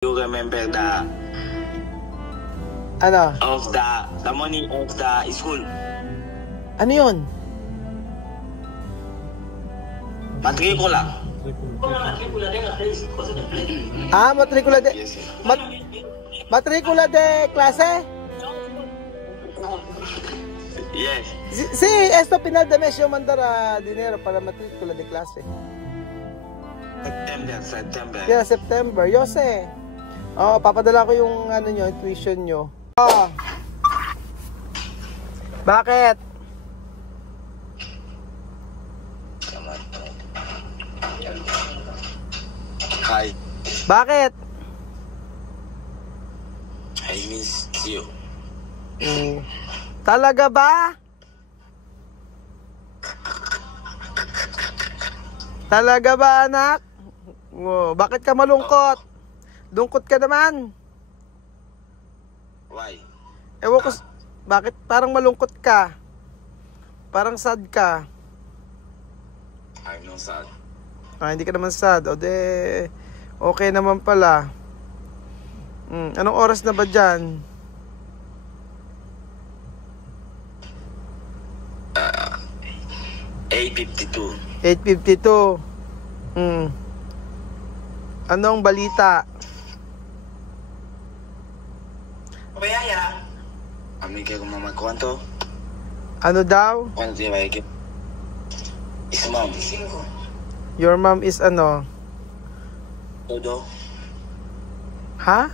You remember the Ano? of the money of the school? Ano yun? Matrikula. Matrikula de... Yes, sir. Matrikula de klase? Yes. Sí, esto final de mes yo mandara dinero para matrikula de clase. September. Yeah, September. Yo sé. Papadala ko yung ano nyo, tuition nyo. Bakit? Hi. Bakit? I miss you. Talaga ba? Talaga ba, anak? Bakit ka malungkot? Lungkot ka naman. Why? Ewan ko, bakit parang malungkot ka? Parang sad ka. I'm not sad. Hindi ka naman sad. O de, okay naman pala. Anong oras na ba dyan? 8:52. 8:52. Anong balita? Bayaya. Amiga ko mama, ¿cuánto? Ano daw? ¿Cuánto te iba a decir? Is mom. Your mom is ano? Todo. Ha?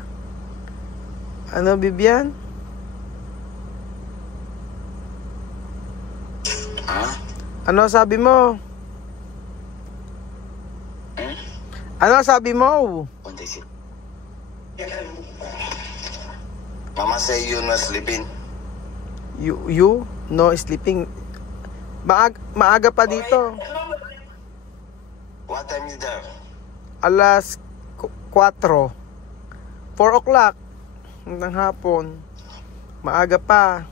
Ano, Bibian? Ha? Ano sabi mo? Ano sabi mo? Mama say you not sleeping. You no sleeping. Maaga pa dito. What time is there? Alas 4. 4 o'clock ng hapon. Maaga pa.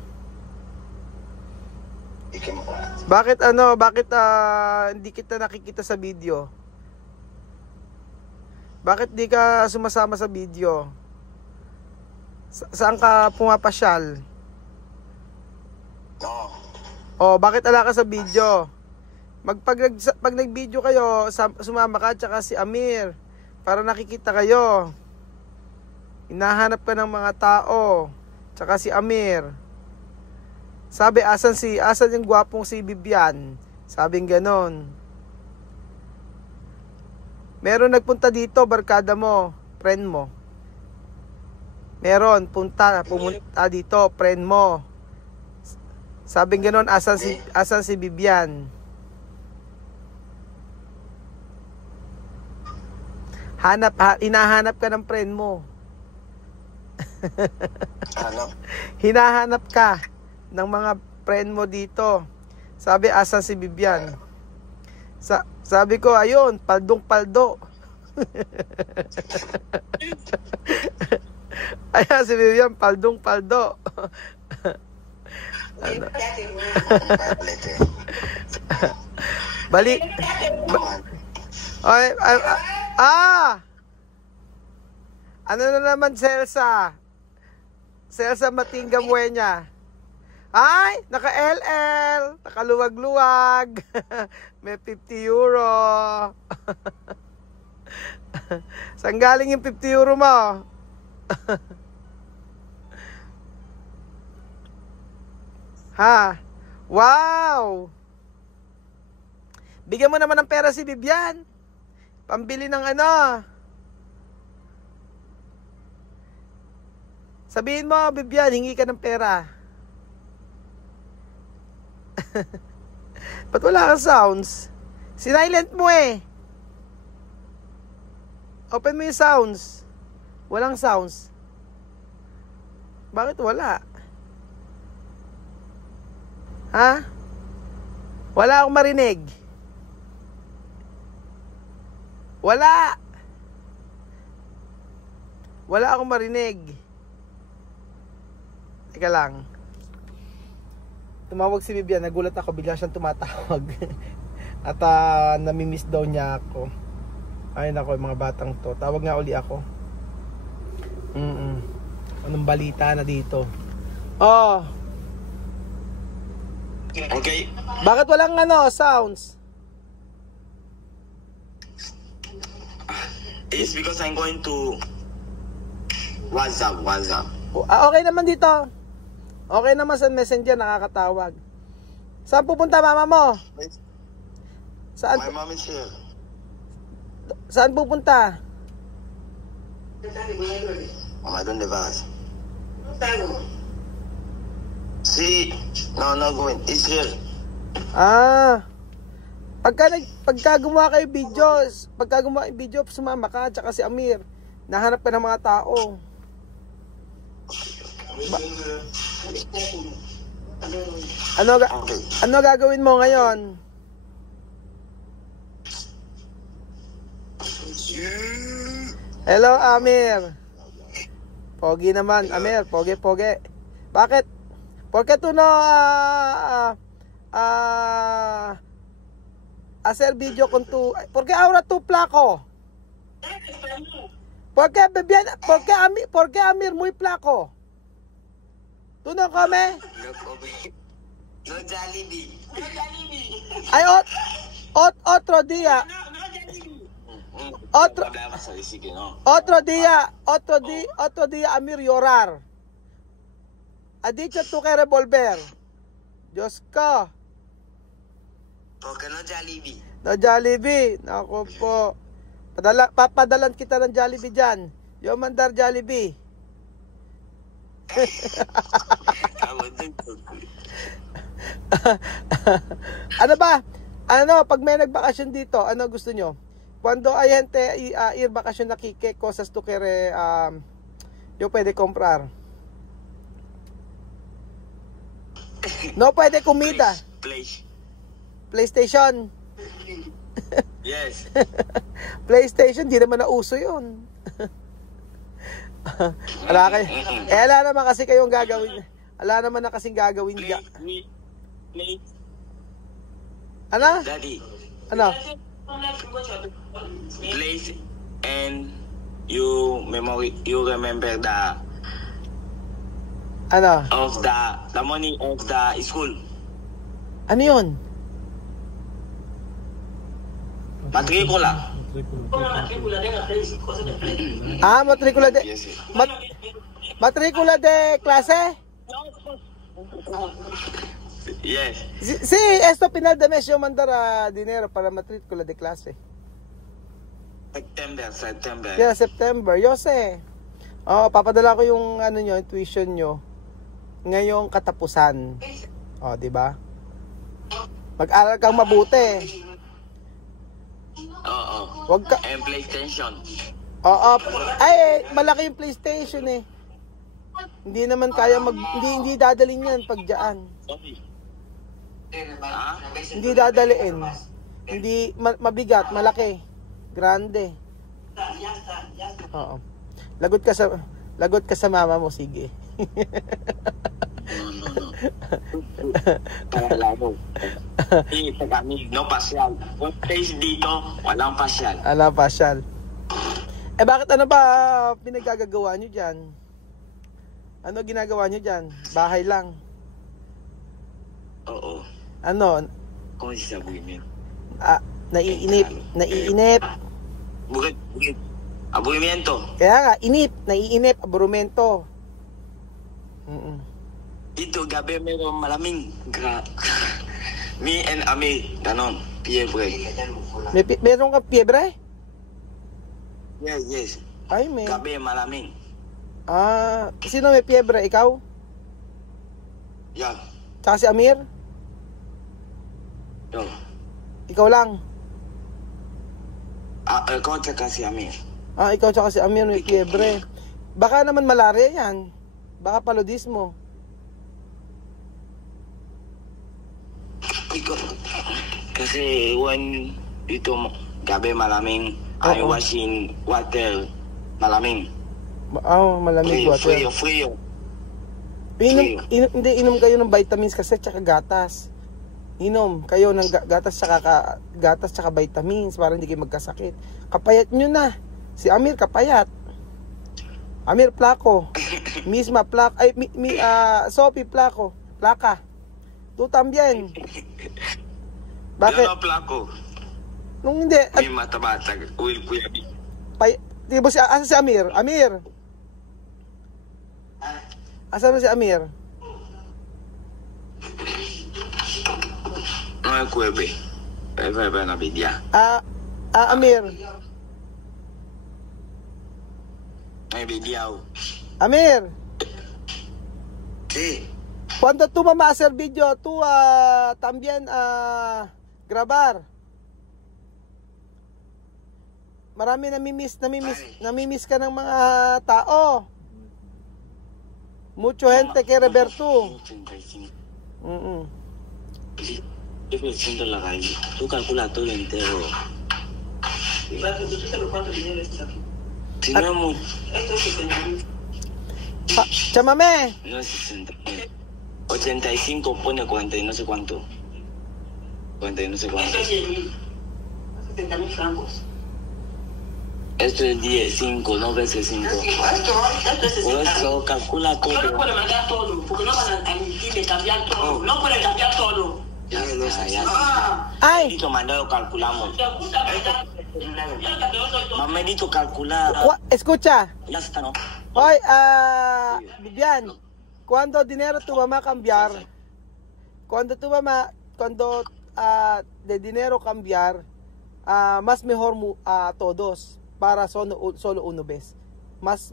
Bakit hindi kita nakikita sa video? Bakit di ka sumasama sa video? Saan ka pumapasyal? No. Bakit ala ka sa video? Pag nag-video kayo, sumama ka tsaka si Amir para nakikita kayo. Hinahanap ka ng mga tao tsaka si Amir. Sabi, asan yung gwapong si Bibian? Sabing ganon. Meron nagpunta dito, barkada mo, friend mo. Meron, pumunta dito, friend mo. Sabing ganon, asan si Bibian? Hinahanap ka ng friend mo. Ano? Hinahanap ka ng mga friend mo dito. Sabi, asan si Bibian? Sabi ko, ayun, paldong-paldo. Ayan, si Bibian, paldong-paldo. Ano? Balik. Ano na naman, Celsa? Celsa Matinga Mueña. Ay, naka-LL, nakaluwag-luwag. May 50 euro. Saan galing yung 50 euro mo? Ha? Wow! Bigyan mo naman ng pera si Bibian. Pambili ng ano. Sabihin mo, Bibian, hingi ka ng pera. Ba't wala kang sounds? Sinilent mo eh. Open mo yung sounds. Walang sounds. Bakit wala? Ha? Wala akong marinig. Wala. Wala akong marinig. Teka lang. Tumawag si Bibian, nagulat ako, bigla siyang tumatawag. At namimiss daw niya ako. Ay nako, mga batang to. Tawag nga uli ako. bagong balita na dito. Oh. Okay. Bakit walang sounds? It's because I'm going to WhatsApp. Okay naman dito. Okay naman sa Messenger, nakakatawag. Saan pupunta mama mo? Saan? My mom is here. Saan pupunta? Mama, ¿dónde vas? Sí. No going. It's here. Pagka gumawa kayo video, sumama ka, tsaka si Amir. Nahanap ka ng mga tao. Ano gagawin mo ngayon? Hello, Amir. Pogi naman, Amir. Pogi. Bakit? Porque tu no hacer video con tu... Porque ahora tu flaco. Porque Amir muy flaco. ¿Tú no come? No Jollibee. Ay, otro día. Otro día Amir llorar. Ha dicho tú que revolver. Diyos ko. Porque no Jollibee. No Jollibee. Naku po. Papadalan kita ng Jollibee dyan. Yo mandar Jollibee. Ano ba? Pag may nagbakasyon dito, ano gusto nyo? Cuando hay gente ir bakasyon aquí, ¿qué cosas tú quieres yo puede comprar? No puede comida. PlayStation. Yes. PlayStation, di naman nauso yun. Wala naman kasi kayong gagawin. Wala naman na kasing gagawin dyan. Ano? Daddy. Ano? Place and you remember the of the money of the school. Ano yun? Matrikula. Matrikula de... Matrikula de klase? Yes. Sí, esto final de mes yo mandar dinero para matrícula de clase. September. Yeah, September. Yo sé. Papadala ko yung nyo, tuition nyo ngayong katapusan. Di ba? Mag-aral kang mabuti. Oo. Wag ka... And PlayStation. Ay, malaki yung PlayStation eh. Hindi naman kaya hindi dadalhin yan pag dyan. Hindi dadaliin. Hindi mabigat, malaki. Grande. Oo. Lagot ka sa mama mo, sige. No pasyal. Kung place dito, walang pasyal. Walang pasyal. Bakit ano ba pinagagagawa nyo dyan? Ano ginagawa nyo dyan? Bahay lang? Oo. Ano? Kung sasabihin yun? Naiinip. Bukit. Aburimiento. Kaya nga, naiinip, aburimiento. Dito, gabi meron malaming me and Ami, ganon, fiebre. Meron ka fiebre? Yes. Ay, may. Gabi malaming. Sino may fiebre? Ikaw? Yeah. Tsaka si Amir? Yo. Ikaw lang? Ikaw tsaka si Amir. Ikaw tsaka si Amir may fiebre. Baka naman malaria yan. Baka paludismo. Kasi when dito gabi malaming, I washing water malaming. Malamig water. Frio. Inom kayo ng vitamins kasi tsaka gatas. Inom kayo ng gatas tsaka vitamins para hindi kayo magkasakit. Kapayat nyo na. Si Amir kapayat. Amir plako. Misma placa. Ay, Sophie Placa. Tú también. Bakit? Yo no placo. Nung hindi. Mi mata-bata. Will Kuyabi. Diba asa si Amir? Amir. Asa na si Amir? No es Kuyabi. Vai na vidya. Amir. No es vidya. Amir. Sí. Cuando tú mamá hacer video, tú también grabar. Marami namimiss ka ng mga tao. Mucho gente quiere ver tú. Yo me siento en la calle. Tú calculas todo entero. Si no es mucho. Chamame. No es 60. 85 pone 40 y no sé cuánto. 40 y no sé cuánto. 70,000 francos. Esto es 10, 5, no veces 5. Por eso calcula todo. No puede mandar todo, porque no van a admitir de cambiar todo. No puede cambiar todo. Ya. Ay. Dito mandado calculamos. Mamerito calcular. Escucha. Ya está, ¿no? Hoy, Vivian, cuando dinero tu mamá cambiar, cuando de dinero cambiar, más mejor todos para solo uno vez. Más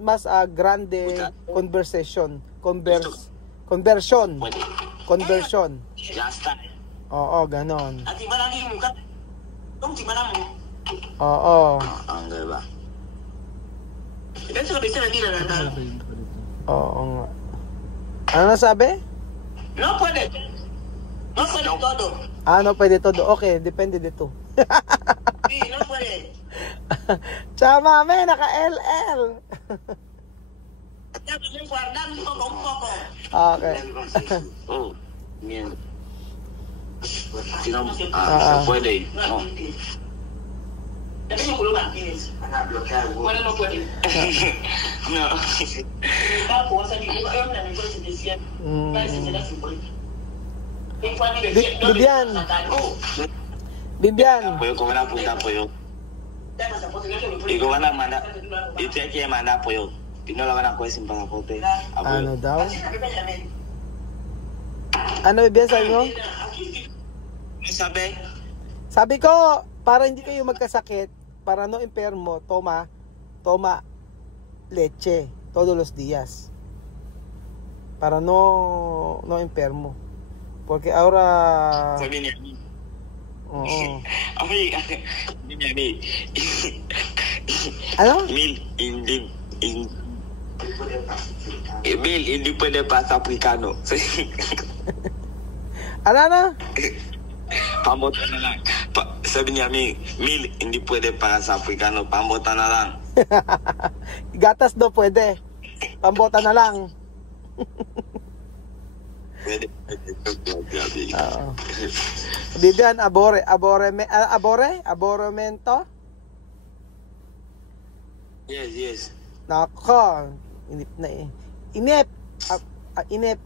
grande conversion. Ya está. Oo, ganon. At iba lagi yung mukat. Kung si Manamo. Oo. Ang ba? Dito sa bisa na nanalo. Oo nga. Ano nasabi? No puede. No puede todo. No pwede todo. Okay, depende dito. Sí, no puede. Chama, naka-LL. Ya me guardan un poco. Okay. Oh, bien. Si no, se puede. No. Tapi yung kulungan, Ines. Wala no puede. No. Tapos, sabi ko, ayaw na nito si Desian. Kasi sila si Boy. Bibian. Apoyo, kung wala punta apoyo. Ikaw wala mana. Ito yung kaya mana apoyo. Pinola ka na ko yung pangapote. Ano daw? Ano Bibian sabi mo? Sabi? Sabi ko, para hindi kayo magkasakit, para no enfermo, toma leche todos los días. Para no enfermo. Porque ahora... Sabi niya. Oo. Sabi niya ni. Ano? Emil, hindi pwede pa sa Afrikano. Ano? Pambota na lang. Sabi niya, Mil, hindi pwede para sa Afrikano. Pambota na lang. Gatas do pwede. Pambota na lang. Pwede. Oo. Bibian, aboremento? Yes. Nako, inip na eh. Inip. Inip.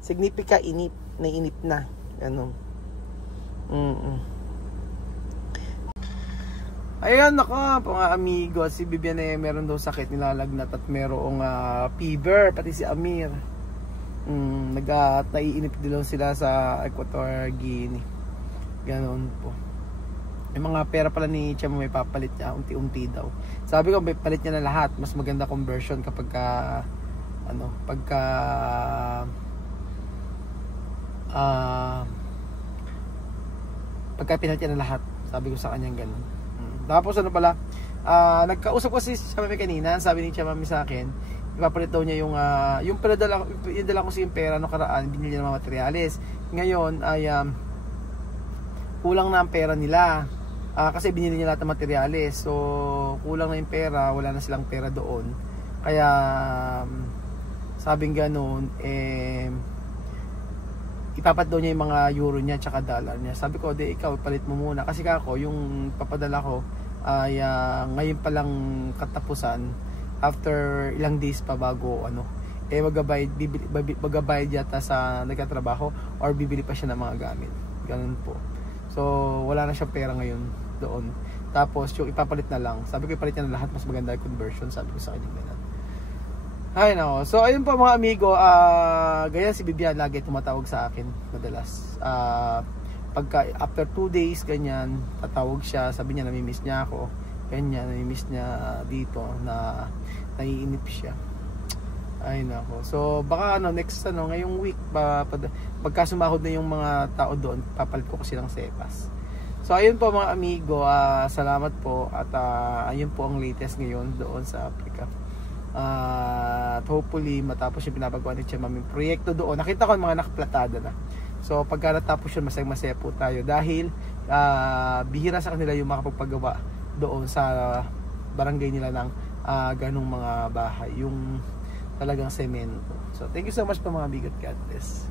Signifika inip. Nainip na. Ganun. Ayun, nako, mga amigo. Si Bibian eh, meron daw sakit, nilalagnat at merong fever. Pati si Amir. Naiinip din sila sa Equatorial Guinea. Ganon po. Yung mga pera pala ni Chama may papalit niya unti-unti daw. Sabi ko may palit niya na lahat. Mas maganda conversion kapag pagka pinalit niya na lahat. Sabi ko sa kanya ganon. Tapos nagkausap ko si Chama kanina. Sabi ni Chama sa akin, ipapalit daw niya yung pinadala ko sa yung pera no karaan, binili niya ng mga materyales. Ngayon ay kulang na ang pera nila. Kasi binili niya lahat ng materyales. So kulang na yung pera, wala na silang pera doon. Kaya sabing ganoon ipapat daw niya yung mga euro niya tsaka dollar niya. Sabi ko, ikaw palit mo muna kasi kako yung papadala ko ay ngayon pa lang katapusan after ilang days pa bago magabayad yata sa nagkatrabaho or bibili pa siya ng mga gamit. Ganun po. So wala na siyang pera ngayon doon. Tapos yung ipapalit na lang, sabi ko ipalit niya na lahat, mas maganda yung conversion, sabi ko sa kanya ganun. Ay nako. So ayun po mga amigo, ganyan si Bibian lagi tumatawag sa akin madalas. Pagka after 2 days ganyan, tatawag siya, sabi niya nami-miss niya ako. Ganyan, nami-miss niya dito na naiinip siya. Ay nako. So baka next ngayong week pagka sumahod na yung mga tao doon, papalit ko kasi ng sepas. So ayun po mga amigo, salamat po at ayun po ang latest ngayon doon sa Africa. At hopefully matapos yung pinapagawa ni Tia Mami proyekto doon. Nakita ko yung mga nakaplatada na. So pagka natapos yun, masaya po tayo dahil bihira sa kanila yung makapagpagawa doon sa barangay nila ng ganong mga bahay, yung talagang semento. So thank you so much po mga bigot. God bless.